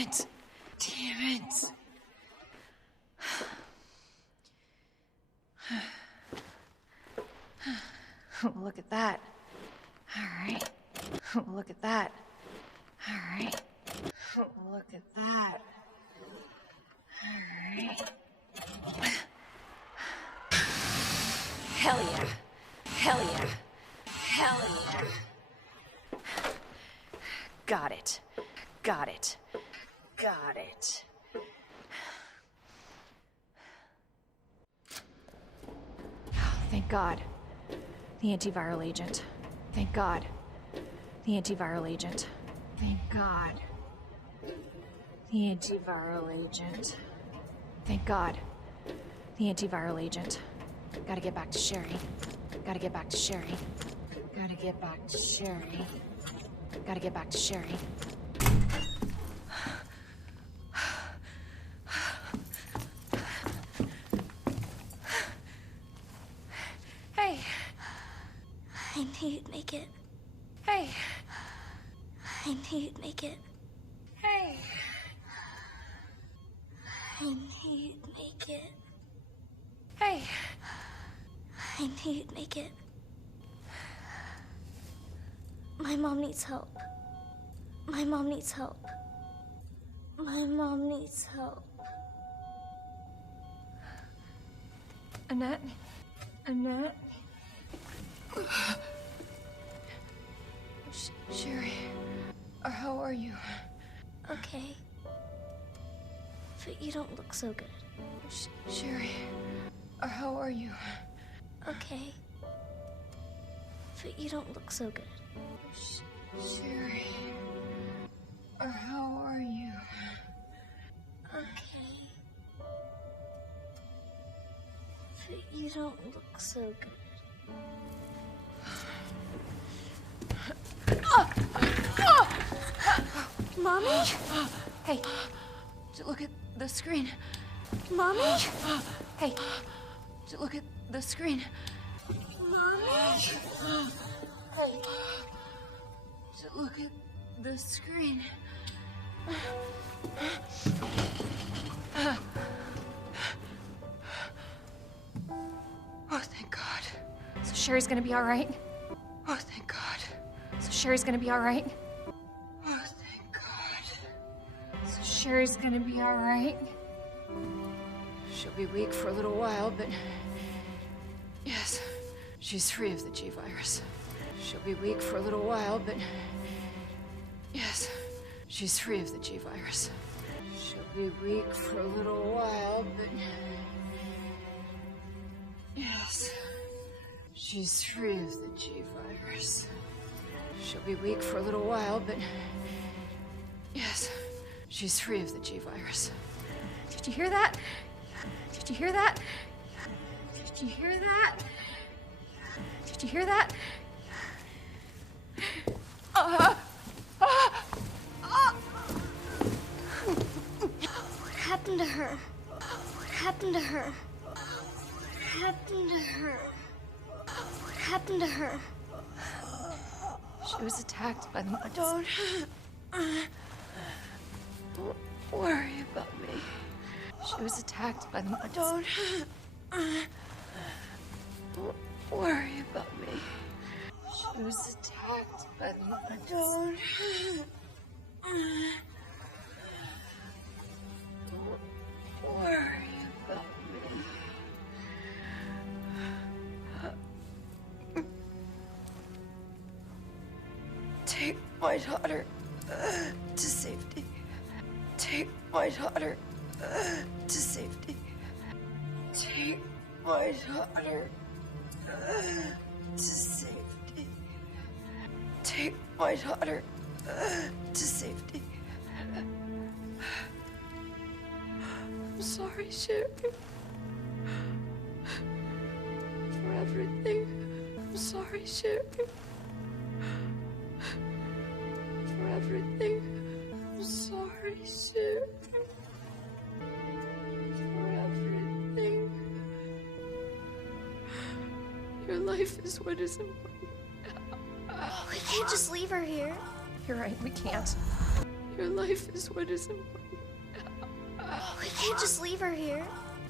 it. Damn it. Look at that. All right. Look at that. All right. Look at that. All right. Hell yeah. Hell yeah. Hell yeah. Got it. Got it. Got it. Thank God. The antiviral agent. Thank God. The antiviral agent. Thank God. The antiviral agent. Thank God. The antiviral agent. Gotta get back to Sherry. Gotta get back to Sherry. Gotta get back to Sherry. Gotta get back to Sherry. Hey. I knew you'd make it. Hey. I knew you'd make it. Hey. I knew you'd make it. Hey. I knew you'd make it. My mom needs help. My mom needs help. My mom needs help. Annette? Annette? Sherry, how are you? Okay. But you don't look so good. Sherry, how are you? Okay. But you don't look so good. Sherry, how are you? Okay. But you don't look so good. Mommy? Hey, look at the screen. Mommy? Hey, look at the screen. Mommy? Hey, look at the screen. Oh, thank God. So Sherry's gonna be all right? Oh, thank God. So Sherry's gonna be all right? Oh, thank God. So Sherry's gonna be all right? She'll be weak for a little while, but yes, she's free of the G virus. She'll be weak for a little while, but yes, she's free of the G virus. She'll be weak for a little while, but yes, she's free of the G virus. She'll be weak for a little while, but yes, she's free of the G virus. Did you hear that? Did you hear that? Did you hear that? Did you hear that? What happened to her? What happened to her? What happened to her? What happened to her? She was attacked by the... Don't worry about me. She was attacked by the... Don't worry about me. She was attacked by the... Don't worry about me. Take my daughter to safety. Take my daughter to safety. Take my daughter to safety. Take my daughter to safety. I'm sorry, Sherry. For everything. I'm sorry, Sherry. For everything. I'm sorry, Sherry. For everything. Your life is what is important. We can't just leave her here. You're right, we can't. Your life is what is important. We can't just leave her here.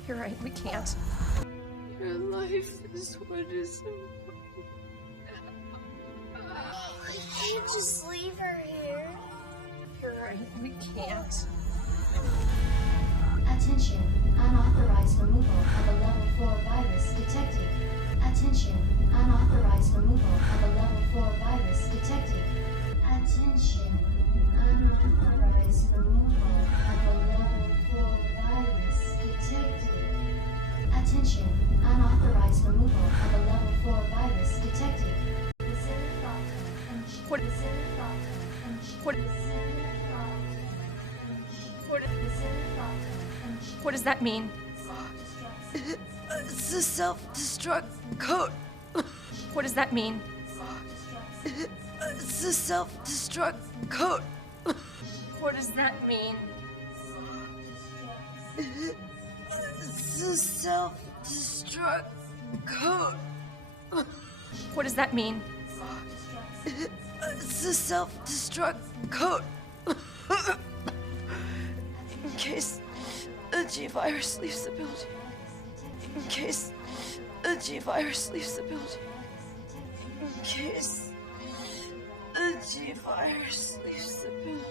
You're right, we can't. Your life is what is important. We can't just leave her here. You're right, we can't. Attention, unauthorized removal of a level 4 virus detected. Attention, unauthorized removal of a level 4 virus detected. Attention, unauthorized removal of a level 4 virus detected. Attention, unauthorized removal of a level 4 virus detected. What? What does that mean? It's a self-destruct code. What does that mean? It's a self-destruct code. What does that mean? It's a self-destruct code. What does that mean? It's a self-destruct code. In case a G-virus leaves the building. In case a G-virus leaves the building. In case a G-virus leaves the building.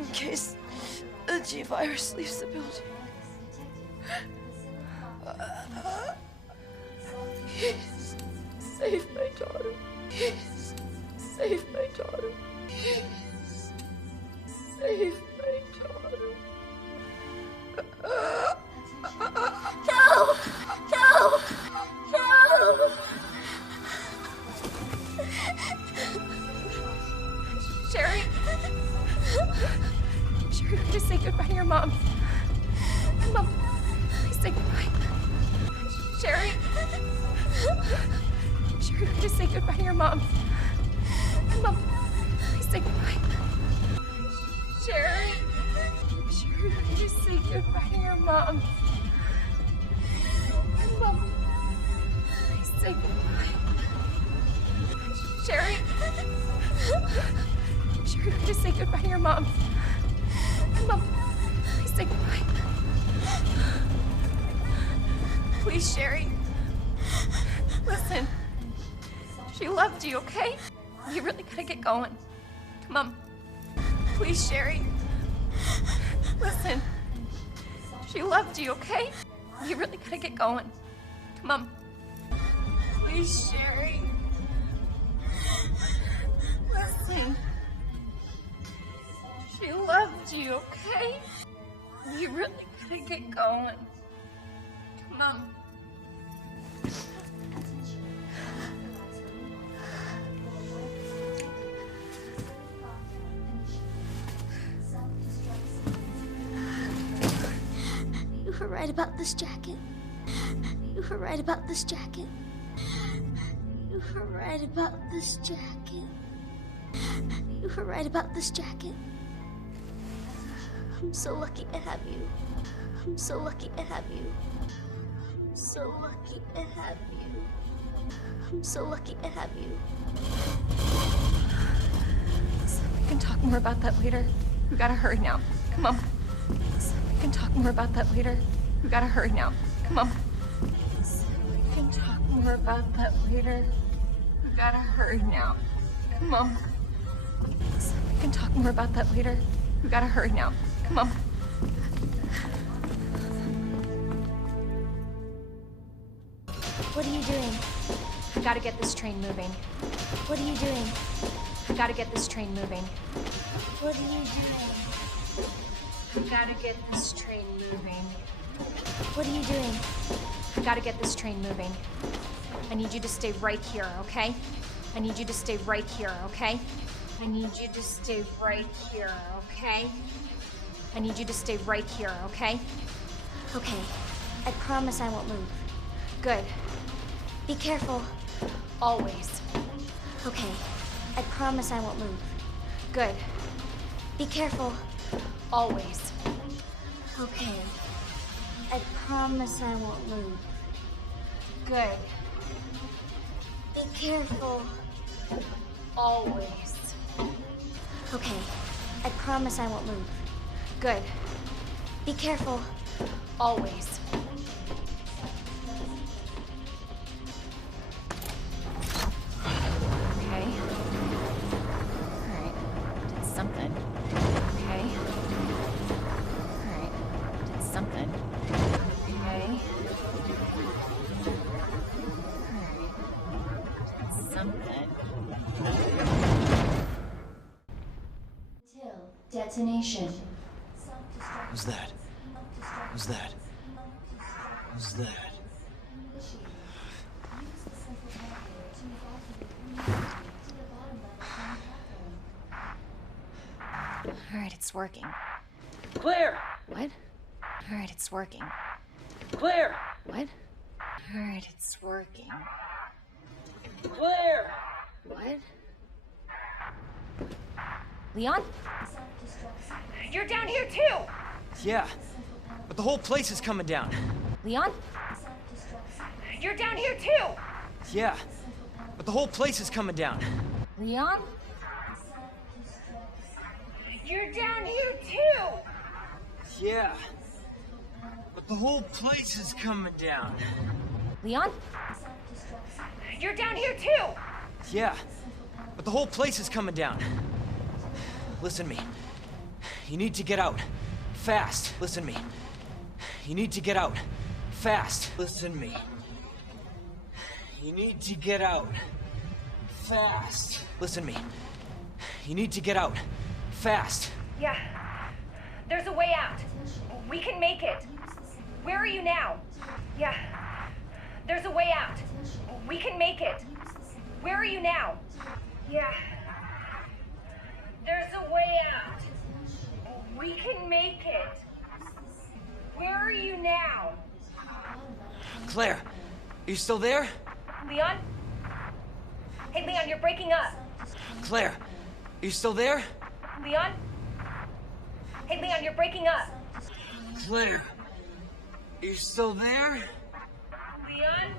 In case a G-virus leaves the building. Please save my daughter. Please save my daughter. Please save my daughter. No! No! No! Sherry? Sherry, just say goodbye to your mom. Mom, please say goodbye. Sherry? Sherry, just say goodbye to your mom. Mom, please say goodbye. Sherry? Sherry, just say goodbye to your mom. Mom, please say goodbye. Sherry? Sherry, just say goodbye to your mom. Mom, please say goodbye. Please, Sherry. Listen. She loved you, okay? You really gotta get going. Come on. Please, Sherry. Listen. She loved you, okay? You really gotta get going. Come on. Please, Sherry. Listen. She loved you, okay? You really gotta get going. Come on. You were right about this jacket. You were right about this jacket. You were right about this jacket. You were right about this jacket. I'm so lucky to have you. I'm so lucky to have you. I'm so lucky to have you. I'm so lucky to have you. So we can talk more about that later. We gotta hurry now. Come on. So we can talk more about that later. We gotta hurry now. Come on. So we can talk more about that later. We gotta hurry now. Come on. So we can talk more about that later. We gotta hurry now. Come on. What are you doing? We gotta get this train moving. What are you doing? We gotta get this train moving. What are you doing? We gotta get this train moving. What are you doing? We gotta get this train moving. I need you to stay right here, okay? I need you to stay right here, okay? I need you to stay right here, okay? I need you to stay right here, okay? Okay. I promise I won't move. Good. Be careful. Always. Okay. I promise I won't move. Good. Be careful. Always. Okay. I promise I won't move. Good. Be careful. Always. Okay. I promise I won't move. Good. Be careful. Always. Okay. Alright. Did something. Okay. Alright. Did something. Okay. Alright. Did something. Till detonation. Who's that? Who's that? Who's that? Alright, it's working. Claire! What? Alright, it's working. Claire! What? Alright, it's working. Claire! What? Leon? You're down here too! Yeah, but the whole place is coming down. Leon? You're down here too! Yeah, but the whole place is coming down. Leon? You're down here too! Yeah, but the whole place is coming down. Leon? You're down here too! Yeah, but the whole place is coming down. Listen to me. You need to get out. Fast. Listen to me. You need to get out. Fast. Listen to me. You need to get out. Fast. Listen to me. You need to get out. Fast. Yeah. There's a way out. We can make it. Where are you now? Yeah. There's a way out. We can make it. Where are you now? Yeah. There's a way out. We can make it. Where are you now? Claire, are you still there? Leon? Hey, Leon, you're breaking up. Claire, are you still there? Leon? Hey, Leon, you're breaking up. Claire, are you still there? Leon?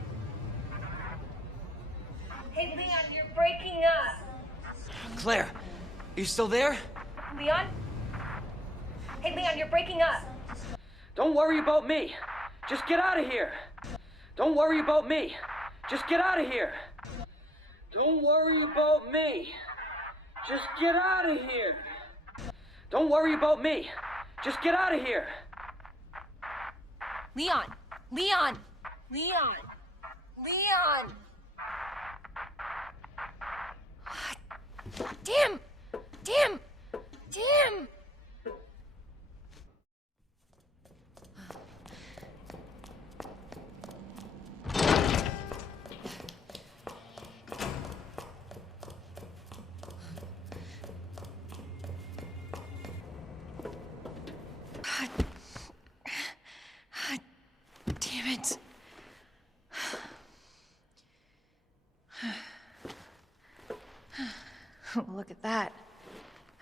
Hey, Leon, you're breaking up. Claire, are you still there? Leon? Hey, Leon, you're breaking up. Don't worry about me. Just get out of here. Don't worry about me. Just get out of here. Don't worry about me. Just get out of here. Don't worry about me. Just get out of here. Leon! Leon! Leon! Leon! Damn! Damn! Damn! Damn it. Look at that.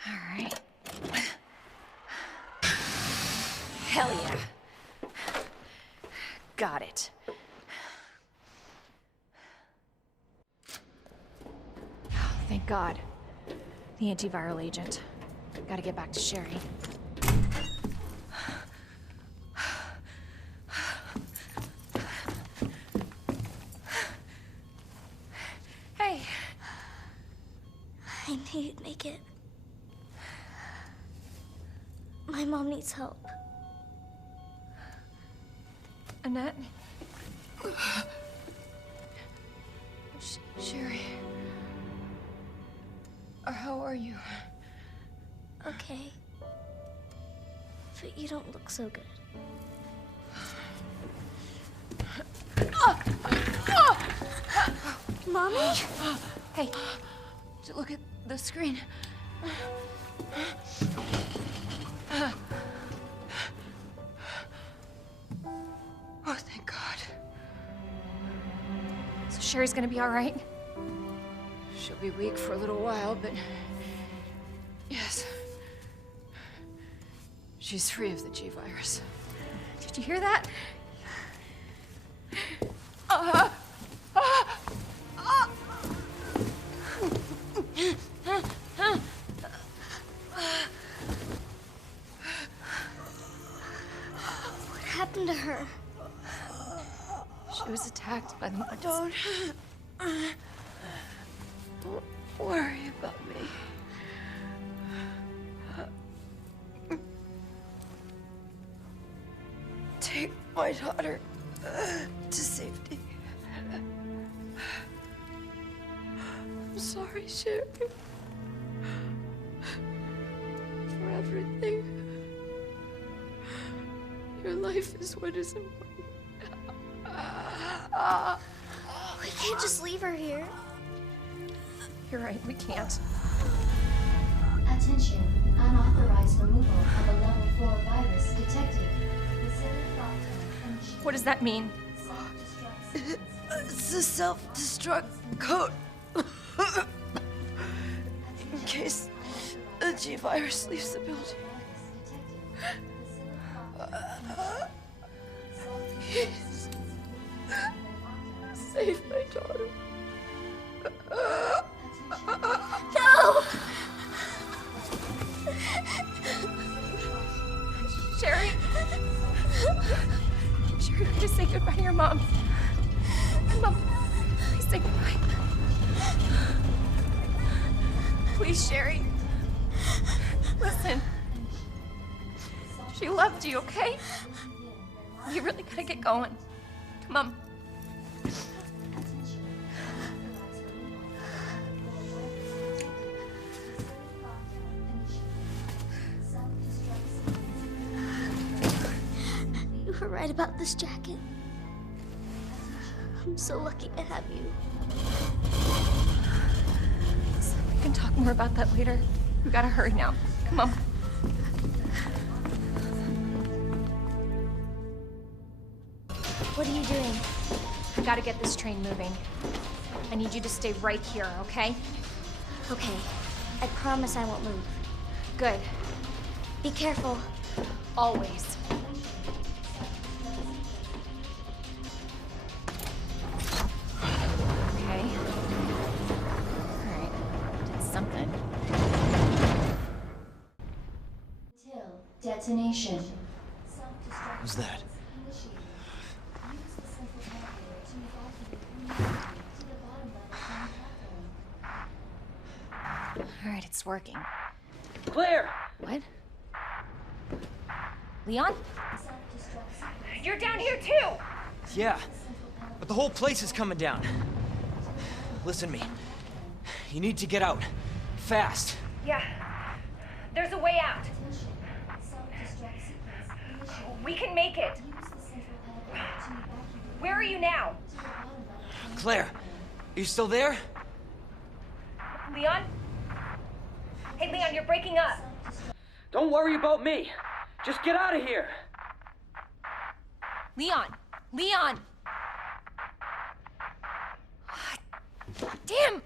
All right. Hell yeah. Got it. Oh, thank God. The antiviral agent. Gotta get back to Sherry. Hey. I knew you'd make it. My mom needs help. Annette? Sherry? How are you? Okay. But you don't look so good. Mommy? Hey, look at the screen. Oh, thank God. So Sherry's gonna be all right? She'll be weak for a little while, but yes. She's free of the G virus. Did you hear that? attacked by the monsters. Don't worry about me. Take my daughter to safety. I'm sorry, Sherry. For everything. Your life is what is important. We can't just leave her here. You're right, we can't. Attention, unauthorized removal of a level 4 virus detected. What does that mean? It's a self-destruct code. In case a G-virus leaves the building. Please. Save my daughter. No! Sherry? Sherry, just say goodbye to your mom. Mom, please say goodbye. Please, Sherry. Listen. She loved you, okay? You really gotta get going. Come on. You were right about this jacket. I'm so lucky to have you. We can talk more about that later. We gotta hurry now. Come on. What are you doing? I gotta get this train moving. I need you to stay right here, okay? Okay. I promise I won't move. Good. Be careful. Always. Okay. Alright. Did something. Till detonation. Who's that? Alright, it's working. Claire! What? Leon? You're down here too! Yeah, but the whole place is coming down. Listen to me. You need to get out. Fast. Yeah. There's a way out. We can make it. Where are you now? Claire, are you still there? Leon? Hey, Leon, you're breaking up. Don't worry about me. Just get out of here. Leon! Leon! Damn!